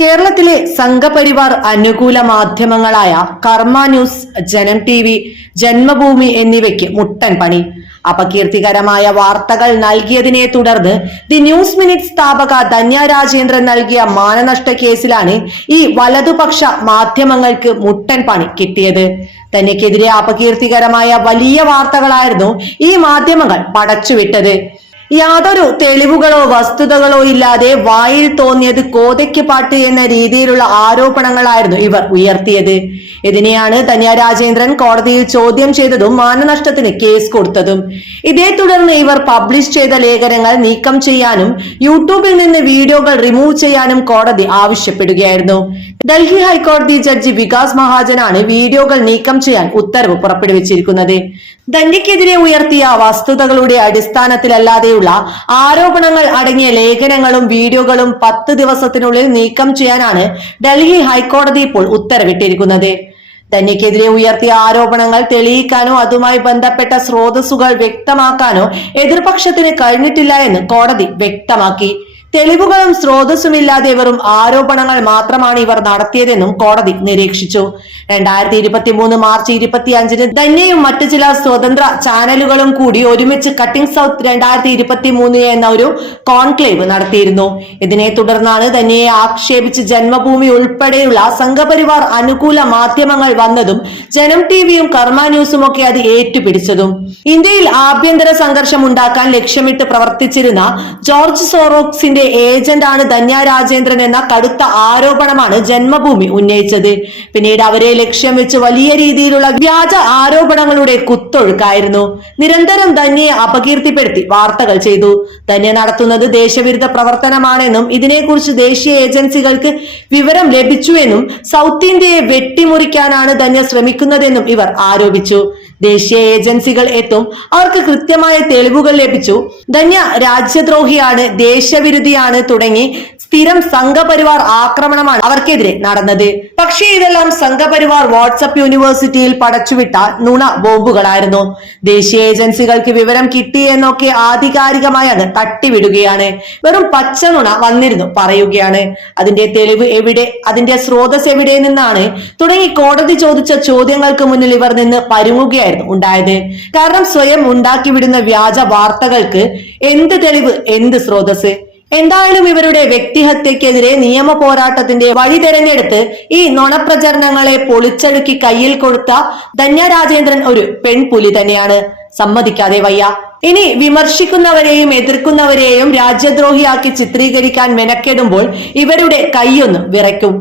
കേരളത്തിലെ സംഘപരിവാർ അനുകൂല മാധ്യമങ്ങളായ കർമ്മ ന്യൂസ് ജനം ടി വി ജന്മഭൂമി എന്നിവയ്ക്ക് മുട്ടൻ പണി. അപകീർത്തികരമായ വാർത്തകൾ നൽകിയതിനെ തുടർന്ന് ദി ന്യൂസ് മിനിറ്റ് സ്ഥാപക ധന്യ രാജേന്ദ്രൻ നൽകിയ മാനനഷ്ട കേസിലാണ് ഈ വലതുപക്ഷ മാധ്യമങ്ങൾക്ക് മുട്ടൻ പണി കിട്ടിയത്. തനിക്കെതിരെ അപകീർത്തികരമായ വലിയ വാർത്തകളായിരുന്നു ഈ മാധ്യമങ്ങൾ പടച്ചുവിട്ടത്. യാതൊരു തെളിവുകളോ വസ്തുതകളോ ഇല്ലാതെ വായിൽ തോന്നിയത് കോതയ്ക്ക് പാട്ട് എന്ന രീതിയിലുള്ള ആരോപണങ്ങളായിരുന്നു ഇവർ ഉയർത്തിയത്. ഇതിനെയാണ് തനിയ രാജേന്ദ്രൻ കോടതിയിൽ ചോദ്യം ചെയ്തതും മാനനഷ്ടത്തിന് കേസ് കൊടുത്തതും. ഇതേ തുടർന്ന് ഇവർ പബ്ലിഷ് ചെയ്ത ലേഖനങ്ങൾ നീക്കം ചെയ്യാനും യൂട്യൂബിൽ നിന്ന് വീഡിയോകൾ റിമൂവ് ചെയ്യാനും കോടതി ആവശ്യപ്പെടുകയായിരുന്നു. ഡൽഹി ഹൈക്കോടതി ജഡ്ജി വികാസ് മഹാജനാണ് വീഡിയോകൾ നീക്കം ചെയ്യാൻ ഉത്തരവ് പുറപ്പെടുവിച്ചിരിക്കുന്നത്. ധന്യക്കെതിരെ ഉയർത്തിയ വസ്തുതകളുടെ അടിസ്ഥാനത്തിലല്ലാതെയുള്ള ആരോപണങ്ങൾ അടങ്ങിയ ലേഖനങ്ങളും വീഡിയോകളും പത്ത് ദിവസത്തിനുള്ളിൽ നീക്കം ചെയ്യാനാണ് ഡൽഹി ഹൈക്കോടതി ഇപ്പോൾ ഉത്തരവിട്ടിരിക്കുന്നത്. ധന്യക്കെതിരെ ഉയർത്തിയ ആരോപണങ്ങൾ തെളിയിക്കാനോ അതുമായി ബന്ധപ്പെട്ട സ്രോതസ്സുകൾ വ്യക്തമാക്കാനോ എതിർപക്ഷത്തിന് കഴിഞ്ഞിട്ടില്ല എന്ന് കോടതി വ്യക്തമാക്കി. തെളിവുകളും സ്രോതസ്സുമില്ലാതെ വെറും ആരോപണങ്ങൾ മാത്രമാണ് ഇവർ നടത്തിയതെന്നും കോടതി നിരീക്ഷിച്ചു. രണ്ടായിരത്തി ഇരുപത്തി മൂന്ന് മാർച്ച് ഇരുപത്തി അഞ്ചിന് ധന്യയും മറ്റു ചില സ്വതന്ത്ര ചാനലുകളും കൂടി ഒരുമിച്ച് കട്ടിംഗ് സൗത്ത് രണ്ടായിരത്തി ഇരുപത്തി മൂന്ന് എന്ന ഒരു കോൺക്ലേവ് നടത്തിയിരുന്നു. ഇതിനെ തുടർന്നാണ് ധന്യയെ ആക്ഷേപിച്ച് ജന്മഭൂമി ഉൾപ്പെടെയുള്ള സംഘപരിവാർ അനുകൂല മാധ്യമങ്ങൾ വന്നതും ജനം ടിവിയും കർമ്മ ന്യൂസും ഒക്കെ അത് ഏറ്റുപിടിച്ചതും. ഇന്ത്യയിൽ ആഭ്യന്തര സംഘർഷം ഉണ്ടാക്കാൻ ലക്ഷ്യമിട്ട് പ്രവർത്തിച്ചിരുന്ന ജോർജ് സോറോക്സിന്റെ ഏജന്റ് ആണ് ധന്യ രാജേന്ദ്രൻ എന്ന കടുത്ത ആരോപണമാണ് ജന്മഭൂമി ഉന്നയിച്ചത്. പിന്നീട് അവരെ ലക്ഷ്യം വെച്ച് വലിയ രീതിയിലുള്ള വ്യാജ ആരോപണങ്ങളുടെ കുത്തൊഴുക്കായിരുന്നു. നിരന്തരം ധന്യയെ അപകീർത്തിപ്പെടുത്തി വാർത്തകൾ ചെയ്തു. ധന്യ നടത്തുന്നത് ദേശവിരുദ്ധ പ്രവർത്തനമാണെന്നും ഇതിനെക്കുറിച്ച് ദേശീയ ഏജൻസികൾക്ക് വിവരം ലഭിച്ചുവെന്നും സൗത്ത് ഇന്ത്യയെ വെട്ടിമുറിക്കാനാണ് ധന്യ ശ്രമിക്കുന്നതെന്നും ഇവർ ആരോപിച്ചു. ദേശീയ ഏജൻസികൾ എത്തും. അവർക്ക് കൃത്യമായ തെളിവുകൾ ലഭിച്ചു. ധന്യ രാജ്യദ്രോഹിയാണ് ദേശവിരുദ്ധിയാണ് തുടങ്ങി സ്ഥിരം സംഘപരിവാർ ആക്രമണമാണ് അവർക്കെതിരെ നടന്നത്. പക്ഷേ ഇതെല്ലാം സംഘപരിവാർ വാട്സപ്പ് യൂണിവേഴ്സിറ്റിയിൽ പടച്ചുവിട്ട നുണ ബോംബുകളായിരുന്നു. ദേശീയ ഏജൻസികൾക്ക് വിവരം കിട്ടി എന്നൊക്കെ ആധികാരികമായി അത് തട്ടിവിടുകയാണ്. വെറും പച്ച നുണ വന്നിരുന്നു പറയുകയാണ്. അതിന്റെ തെളിവ് എവിടെ അതിന്റെ സ്രോതസ് എവിടെ നിന്നാണ്? തുടങ്ങി കോടതി ചോദിച്ച ചോദ്യങ്ങൾക്ക് മുന്നിൽ ഇവർ നിന്ന് പരുങ്ങുകയായിരുന്നു ഉണ്ടായത്. കാരണം സ്വയം ഉണ്ടാക്കി വിടുന്ന വ്യാജ വാർത്തകൾക്ക് എന്ത് തെളിവ് എന്ത് സ്രോതസ് എന്തായാലും ഇവരുടെ വ്യക്തിഹത്യക്കെതിരെ നിയമ പോരാട്ടത്തിന്റെ വഴി തെരഞ്ഞെടുത്ത് ഈ നുണപ്രചരണങ്ങളെ പൊളിച്ചടുക്കി കയ്യിൽ കൊടുത്ത ധന്യ രാജേന്ദ്രൻ ഒരു പെൺപുലി തന്നെയാണ്. സമ്മതിക്കാതെ വയ്യ. ഇനി വിമർശിക്കുന്നവരെയും എതിർക്കുന്നവരെയും രാജ്യദ്രോഹിയാക്കി ചിത്രീകരിക്കാൻ മെനക്കെടുമ്പോൾ ഇവരുടെ കൈയൊന്ന് വിറയ്ക്കും.